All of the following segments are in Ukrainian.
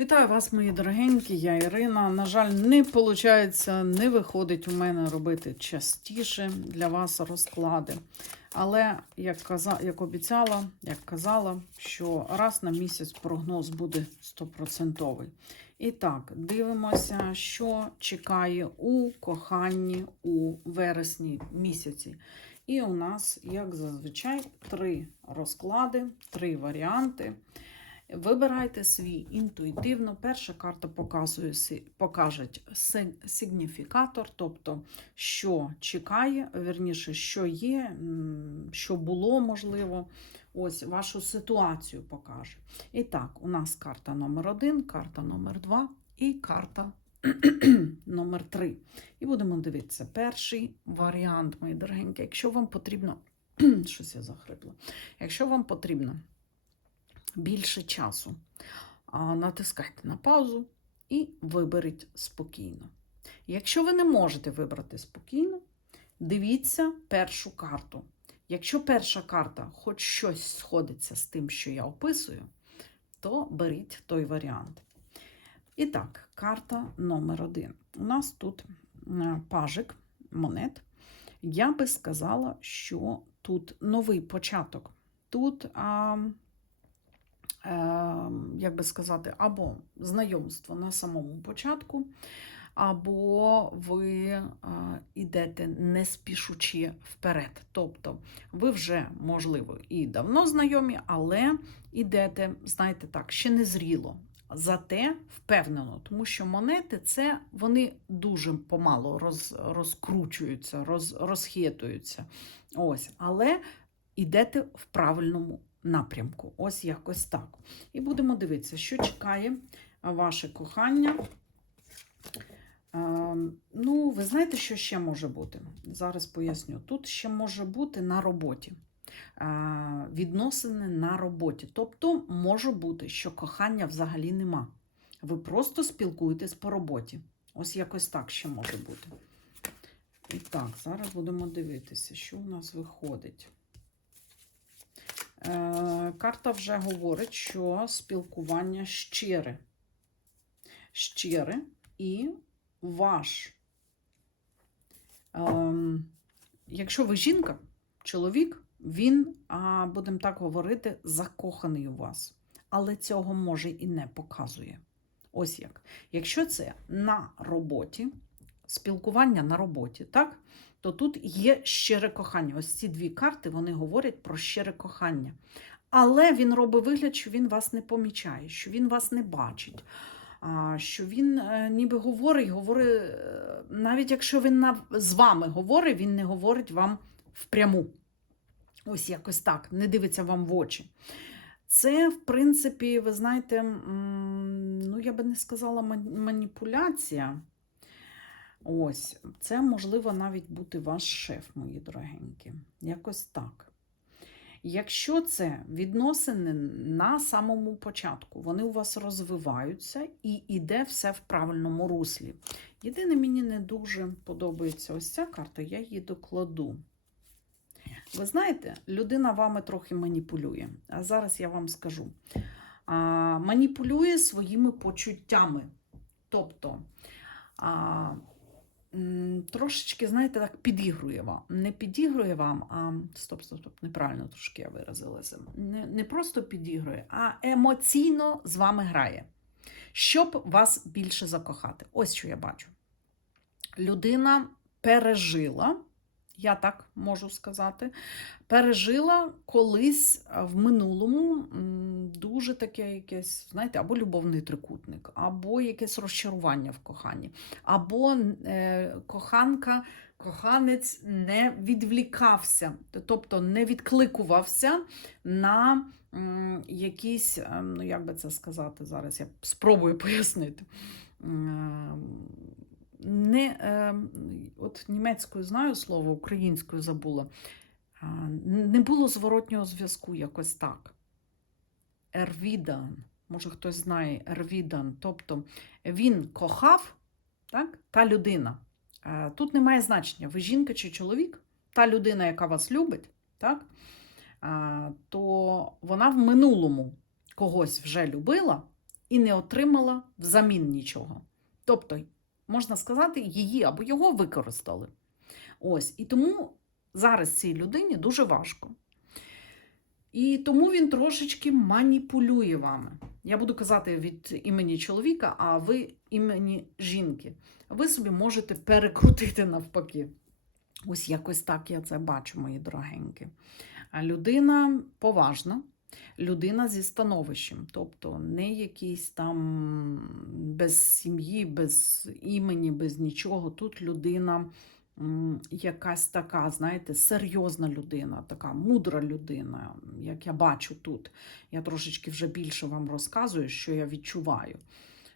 Вітаю вас, мої дорогенькі, я Ірина. На жаль, не виходить, не виходить у мене робити частіше для вас розклади. Але, як каза, як обіцяла, як казала, що раз на місяць прогноз буде стопроцентовий. І так, дивимося, що чекає у коханні у вересні місяці. І у нас, як зазвичай, три розклади, три варіанти. Вибирайте свій інтуїтивно. Перша карта показує, покаже сигніфікатор, тобто, що чекає, верніше, що є, що було можливо. Ось вашу ситуацію покаже. І так, у нас карта номер один, карта номер два і карта номер три. І будемо дивитися. Перший варіант, мої дорогенькі, якщо вам потрібно, щось я захрипла, якщо вам потрібно більше часу. Натискайте на паузу і виберіть спокійно. Якщо ви не можете вибрати спокійно, дивіться першу карту. Якщо перша карта хоч щось сходиться з тим, що я описую, то беріть той варіант. І так, карта номер один. У нас тут е, пажик монет. Я би сказала, що тут новий початок. Тут а, як би сказати, або знайомство на самому початку, або ви е, йдете не спішучи вперед. Тобто ви вже, можливо, і давно знайомі, але йдете, знаєте так, ще не зріло. Зате впевнено, тому що монети це вони дуже помало роз, розкручуються, роз, розхитуються. Ось, але йдете в правильному напрямку. Ось якось так. І будемо дивитися, що чекає ваше кохання. Ну, ви знаєте, що ще може бути? Зараз поясню. Тут ще може бути на роботі. Відносини на роботі. Тобто, може бути, що кохання взагалі нема. Ви просто спілкуєтесь по роботі. Ось якось так ще може бути. І так, зараз будемо дивитися, що у нас виходить. Е, Карта вже говорить, що спілкування щире. Щире і ваш. Ем, якщо ви жінка, чоловік, він, будемо так говорити, закоханий у вас. Але цього може і не показує. Ось як. Якщо це на роботі, спілкування на роботі, так? То тут є щире кохання. Ось ці дві карти вони говорять про щире кохання. Але він робить вигляд, що він вас не помічає, що він вас не бачить. Що він е, ніби говорить, говорить, е, навіть якщо він з вами говорить, він не говорить вам впряму. Ось якось так, не дивиться вам в очі. Це, в принципі, ви знаєте, ну я би не сказала ман- маніпуляція. Ось, це можливо навіть бути ваш шеф, мої дорогенькі. Якось так. Якщо це відносини на самому початку, вони у вас розвиваються і йде все в правильному руслі. Єдине, мені не дуже подобається ось ця карта, я її докладу. Ви знаєте, людина вами трохи маніпулює. А зараз я вам скажу. А, маніпулює своїми почуттями. Тобто, а, трошечки, знаєте, так підігрує вам. Не підігрує вам, а стоп, стоп, стоп, неправильно трошки я виразилася. Не, не просто підігрує, а емоційно з вами грає, щоб вас більше закохати. Ось що я бачу. Людина пережила, я так можу сказати, пережила колись в минулому дуже таке якесь, знаєте, або любовний трикутник, або якесь розчарування в коханні, або е, коханка, коханець не відвлікався, тобто не відкликувався на якісь, е, ну як би це сказати зараз, я спробую пояснити. Не, е, от німецькою знаю слово, українською забула. Не було зворотнього зв'язку якось так. Ервідан, може хтось знає Ервідан, тобто він кохав, так, та людина. Тут немає значення, ви жінка чи чоловік, та людина, яка вас любить, так, то вона в минулому когось вже любила, і не отримала взамін нічого. Тобто, можна сказати, її або його використали. Ось. І тому зараз цій людині дуже важко. І тому він трошечки маніпулює вами. Я буду казати від імені чоловіка, а ви імені жінки. Ви собі можете перекрутити навпаки. Ось якось так я це бачу, мої дорогенькі. Людина поважна, людина зі становищем, тобто не якийсь там без сім'ї, без імені, без нічого. Тут людина якась така, знаєте, серйозна людина, така мудра людина, як я бачу тут. Я трошечки вже більше вам розказую, що я відчуваю.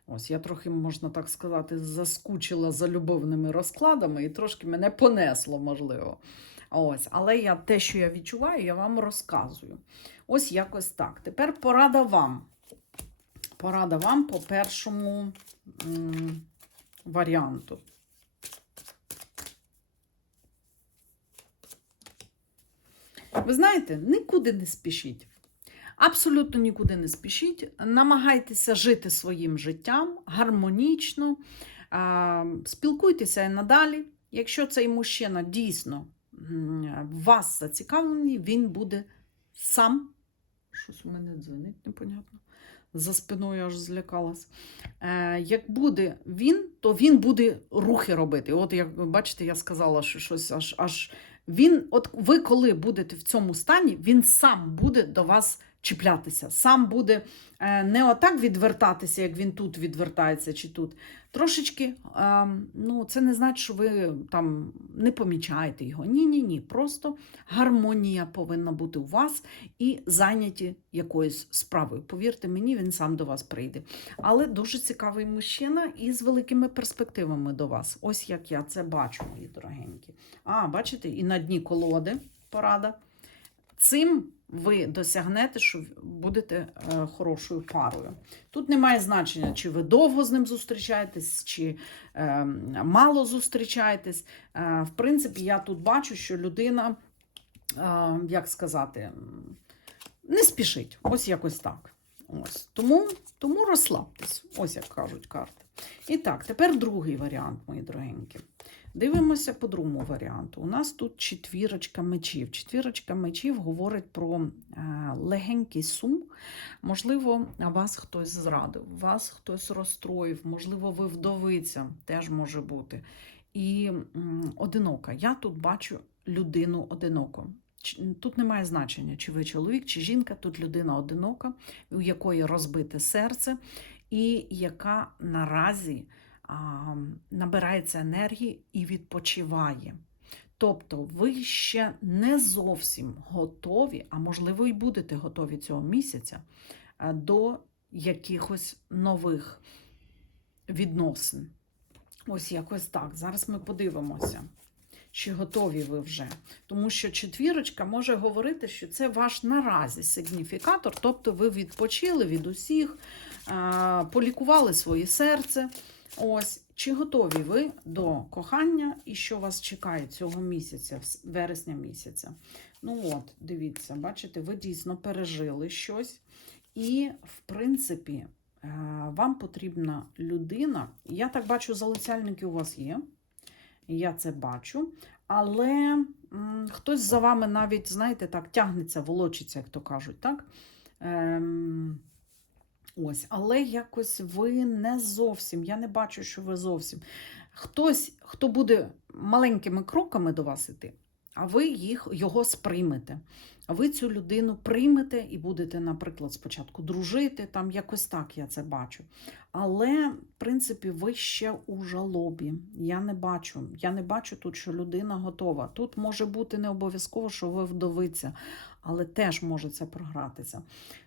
Ось я трохи, можна так сказати, заскучила за любовними розкладами і трошки мене понесло, можливо. Ось, але я те, що я відчуваю, я вам розказую. Ось якось так. Тепер порада вам. Порада вам по першому варіанту. Ви знаєте, нікуди не спішіть. Абсолютно нікуди не спішіть. Намагайтеся жити своїм життям гармонічно, спілкуйтеся і надалі. Якщо цей мужчина дійсно в вас зацікавлений, він буде сам. Щось у мене дзвонить, непонятно. За спиною аж злякалась. Е, як буде він, то він буде рухи робити. От, як ви бачите, я сказала, що щось аж аж він, от ви коли будете в цьому стані, він сам буде до вас чіплятися, сам буде е, не отак відвертатися, як він тут відвертається чи тут. Трошечки, е, ну, це не значить, що ви там не помічаєте його. Ні, ні. Просто гармонія повинна бути у вас і зайняті якоюсь справою. Повірте мені, він сам до вас прийде. Але дуже цікавий мужчина і з великими перспективами до вас. Ось як я це бачу, мої дорогенькі. А, бачите, і на дні колоди порада. Цим ви досягнете, що будете е, хорошою парою. Тут немає значення, чи ви довго з ним зустрічаєтесь, чи е, мало зустрічаєтесь. Е, в принципі, я тут бачу, що людина, е, як сказати, не спішить. Ось якось так. Ось. Тому, тому розслабтесь, ось як кажуть карти. І так, тепер другий варіант, мої дорогенькі. Дивимося по другому варіанту. У нас тут четвірочка мечів. Четвірочка мечів говорить про е, легенький сум. Можливо, вас хтось зрадив, вас хтось розстроїв, можливо, ви вдовиця, теж може бути. І одинока. Я тут бачу людину одиноку. Тут немає значення, чи ви чоловік, чи жінка. Тут людина одинока, у якої розбите серце, і яка наразі набирається енергії і відпочиває. Тобто ви ще не зовсім готові, а можливо, і будете готові цього місяця до якихось нових відносин. Ось якось так. Зараз ми подивимося, чи готові ви вже. Тому що четвірочка може говорити, що це ваш наразі сигніфікатор, тобто ви відпочили від усіх, полікували своє серце. Ось, чи готові ви до кохання і що вас чекає цього місяця, вересня місяця? Ну от, дивіться, бачите, ви дійсно пережили щось. І, в принципі, е, вам потрібна людина. Я так бачу, залицяльники у вас є. Я це бачу. Але м, хтось за вами навіть, знаєте, так, тягнеться, волочиться, як то кажуть, так? Ем, Ось, але якось ви не зовсім. Я не бачу, що ви зовсім. Хтось, хто буде маленькими кроками до вас іти, а ви їх, його сприймете. А ви цю людину приймете і будете, наприклад, спочатку дружити, там якось так я це бачу. Але, в принципі, ви ще у жалобі. Я не бачу. Я не бачу тут, що людина готова. Тут може бути не обов'язково, що ви вдовиця, але теж може це програтися.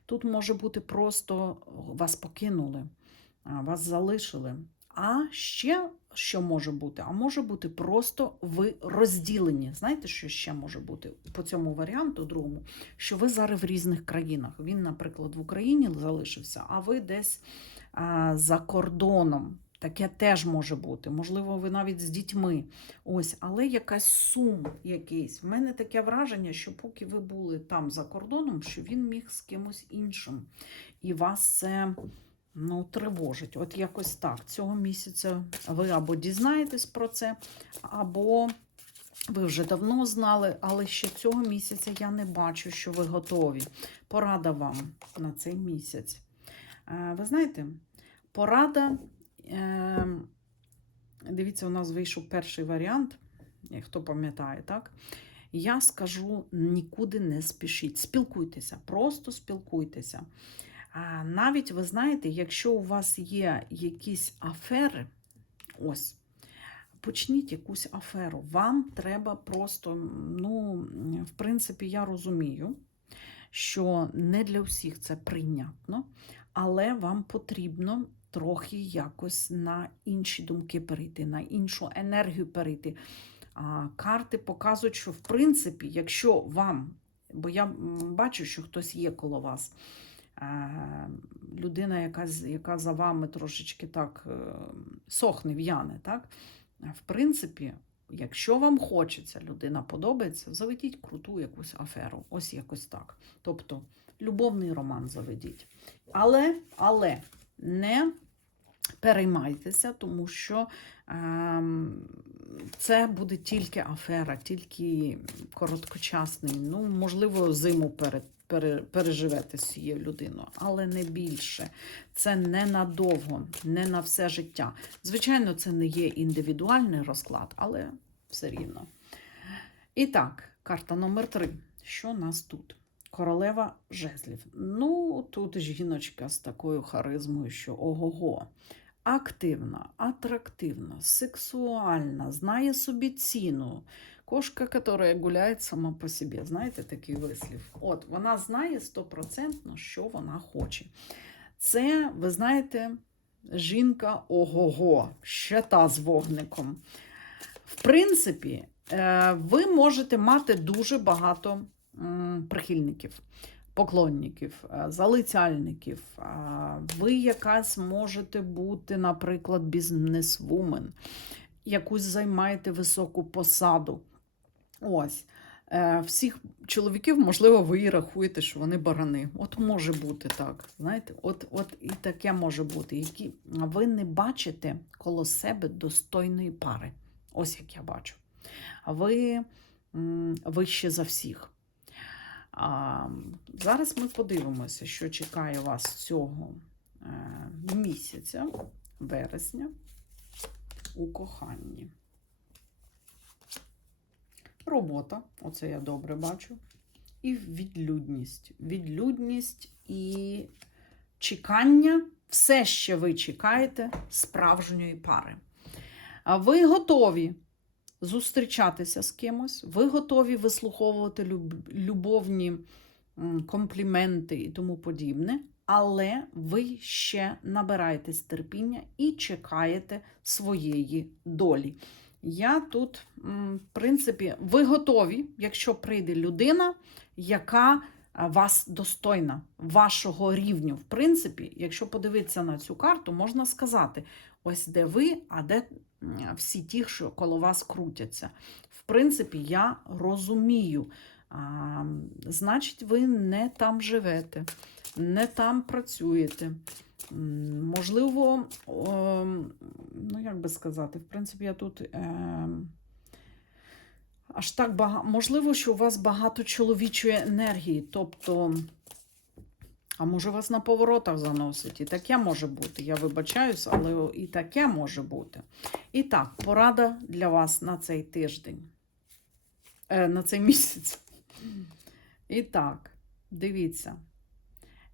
Тут може бути просто вас покинули, вас залишили. А ще що може бути? А може бути просто ви розділені. Знаєте, що ще може бути по цьому варіанту, другому, що ви зараз в різних країнах. Він, наприклад, в Україні залишився, а ви десь а, за кордоном. Таке теж може бути. Можливо, ви навіть з дітьми. Ось, але якась сум якийсь. В мене таке враження, що поки ви були там за кордоном, що він міг з кимось іншим. І вас це Ну, тривожить. От якось так. Цього місяця ви або дізнаєтесь про це, або ви вже давно знали, але ще цього місяця я не бачу, що ви готові. Порада вам на цей місяць. Е, Ви знаєте, порада. Е, Дивіться, у нас вийшов перший варіант, е, хто пам'ятає, так? Я скажу: нікуди не спішіть. Спілкуйтеся, просто спілкуйтеся. А навіть ви знаєте, якщо у вас є якісь афери, ось, почніть якусь аферу. Вам треба просто, ну, в принципі, я розумію, що не для всіх це прийнятно, але вам потрібно трохи якось на інші думки перейти, на іншу енергію перейти. А, карти показують, що в принципі, якщо вам, бо я бачу, що хтось є коло вас, е, людина, яка, яка за вами трошечки так е, сохне, в'яне, так? В принципі, якщо вам хочеться, людина подобається, заведіть круту якусь аферу. Ось якось так. Тобто, любовний роман заведіть. Але, але не переймайтеся, тому що ем, це буде тільки афера, тільки короткочасний. Ну, можливо, зиму перед, переживете з цією людиною, але не більше. Це не надовго, не на все життя. Звичайно, це не є індивідуальний розклад, але все рівно. І так, карта номер три. Що нас тут? Королева жезлів. Ну, тут жіночка з такою харизмою, що ого-го. Активна, атрактивна, сексуальна, знає собі ціну. Кошка, яка гуляє сама по собі. Знаєте такий вислів? От, вона знає стопроцентно, що вона хоче. Це, ви знаєте, жінка ого-го, ще та з вогником. В принципі, е, ви можете мати дуже багато прихильників, поклонників, е, залицяльників. Ви якась можете бути, наприклад, бізнесвумен, якусь займаєте високу посаду. Ось. Е, Всіх чоловіків, можливо, ви і рахуєте, що вони барани. От може бути так. Знаєте, от, от і таке може бути. Які... Ви не бачите коло себе достойної пари. Ось як я бачу. Ви вище за всіх. Зараз ми подивимося, що чекає вас цього е, місяця, вересня, у коханні. Робота, оце я добре бачу. І відлюдність. Відлюдність і чекання. Все ще ви чекаєте справжньої пари. Ви готові зустрічатися з кимось, ви готові вислуховувати люб- любовні компліменти і тому подібне, але ви ще набираєтесь терпіння і чекаєте своєї долі. Я тут, в принципі, ви готові, якщо прийде людина, яка вас достойна, вашого рівню. В принципі, якщо подивитися на цю карту, можна сказати: ось де ви, а де всі ті, що коло вас крутяться. В принципі, я розумію. А, значить, ви не там живете, не там працюєте. Можливо, ем, ну як би сказати, в принципі, я тут. ем, Аж так багато. Можливо, що у вас багато чоловічої енергії. Тобто, а може вас на поворотах заносить. І таке може бути. Я вибачаюсь, але і таке може бути. І так, порада для вас на цей тиждень, е, на цей місяць. І так, дивіться.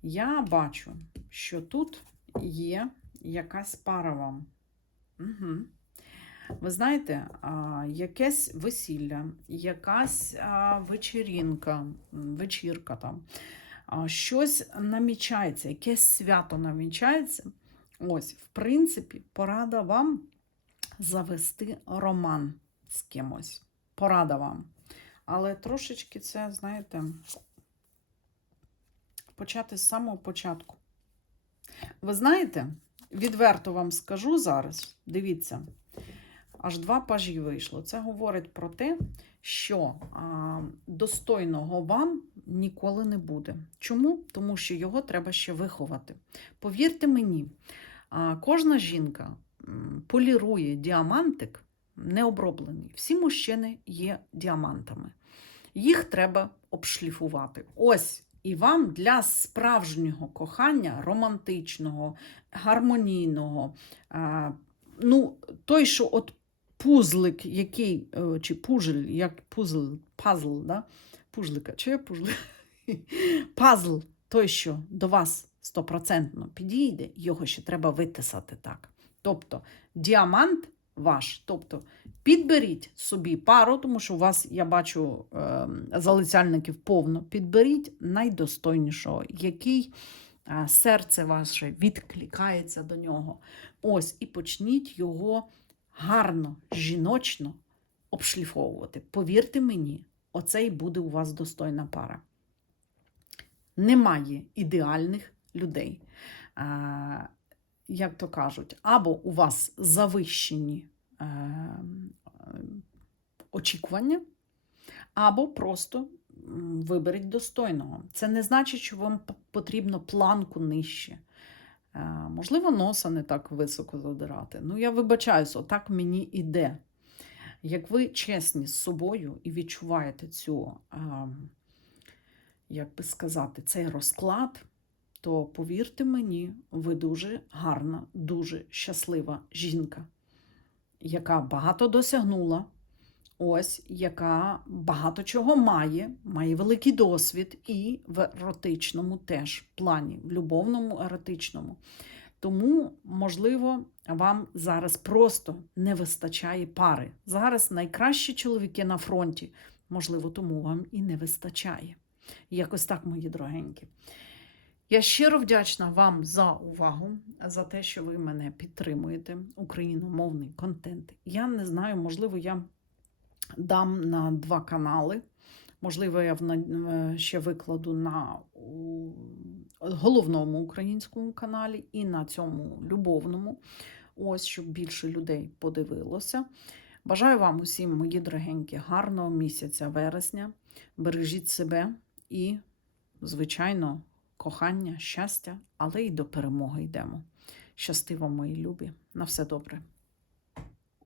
Я бачу, що тут є якась пара вам. Угу. Ви знаєте, якесь весілля, якась а, вечірінка, вечірка там, щось намічається, якесь свято намічається. Ось, в принципі, порада вам завести роман з кимось. Порада вам. Але трошечки це, знаєте, почати з самого початку. Ви знаєте, відверто вам скажу зараз, дивіться, аж два пажі вийшло. Це говорить про те, що а, достойного вам ніколи не буде. Чому? Тому що його треба ще виховати. Повірте мені, кожна жінка полірує діамантик необроблений. Всі мужчини є діамантами. Їх треба обшліфувати. Ось і вам для справжнього кохання, романтичного, гармонійного, ну, той, що от пузлик, який, е, чи пужель, як пузл, пазл, да? Пужлика, чи я пужлик? Пазл, той, що до вас стопроцентно підійде, його ще треба витисати так. Тобто діамант ваш, тобто підберіть собі пару, тому що у вас, я бачу, е, залицяльників повно. Підберіть найдостойнішого, який е, серце ваше відкликається до нього. Ось, і почніть його гарно, жіночно обшліфовувати. Повірте мені, оце і буде у вас достойна пара. Немає ідеальних людей. Е, як то кажуть, або у вас завищені е, очікування, або просто виберіть достойного. Це не значить, що вам потрібно планку нижче. Е, можливо, носа не так високо задирати. Ну, я вибачаюсь, отак мені іде. Як ви чесні з собою і відчуваєте цю, як би сказати, цей розклад, то повірте мені, ви дуже гарна, дуже щаслива жінка, яка багато досягнула, ось яка багато чого має, має великий досвід і в еротичному теж плані, в любовному еротичному. Тому, можливо, вам зараз просто не вистачає пари. Зараз найкращі чоловіки на фронті, можливо, тому вам і не вистачає. Якось так, мої дорогенькі. Я щиро вдячна вам за увагу, за те, що ви мене підтримуєте, україномовний контент. Я не знаю, можливо, я дам на два канали. Можливо, я е, ще викладу на головному українському каналі і на цьому любовному. Ось, щоб більше людей подивилося. Бажаю вам усім, мої дорогенькі, гарного місяця вересня. Бережіть себе і, звичайно, кохання, щастя, але й до перемоги йдемо. Щастиво, мої любі. На все добре.